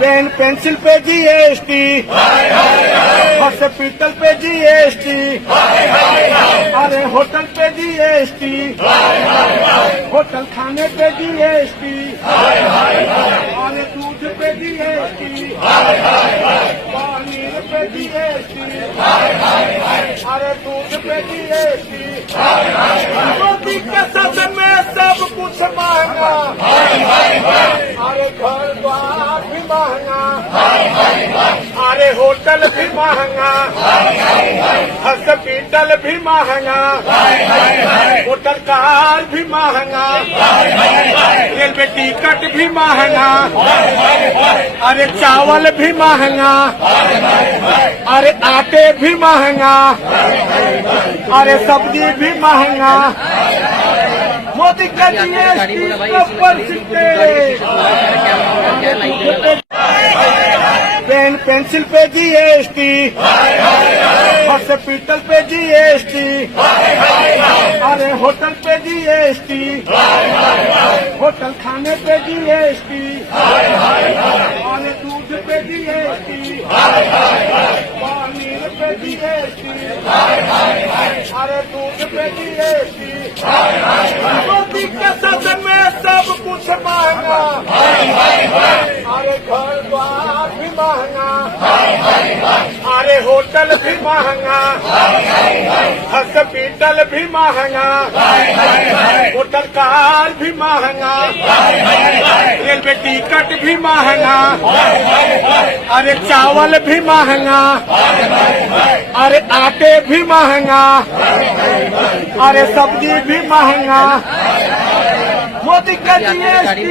Pen pencil पे GST, hospital पे GST, अरे होटल पे जीएसटी, होटल खाने पे जीएसटी, अरे दूध पे जीएसटी, पनीर पे जीएसटी, अरे दूध पे जीएसटी। मोदी के शासन में सब कुछ महंगा, अरे घर द्वार भी महंगा, अरे होटल भी महंगा, हॉस्पिटल भी महंगा, होटल कार भी महंगा, रेलवे टिकट भी महंगा, अरे चावल भी महंगा, अरे आटे भी महंगा, अरे सब्जी भी महंगा। मोदी का जीएसटी पेन पेंसिल पे जीएसटी, हॉस्पिटल पे जीएसटी, अरे होटल पे जीएसटी, होटल खाने पे जीएसटी, अरे दूध पे जीएसटी, पनीर पे जीएसटी, अरे दूध पे जीएसटी। मोदी के शासन में सब कुछ महंगा, अरे घर द्वार भी महंगा, अरे होटल भी महंगा, हॉस्पिटल भी महंगा, होटल कार भी महंगा, रेलवे टिकट भी महंगा, अरे चावल भी महंगा, अरे आटे भी महंगा, अरे सब्जी भी महंगा। मोदी का जीएसटी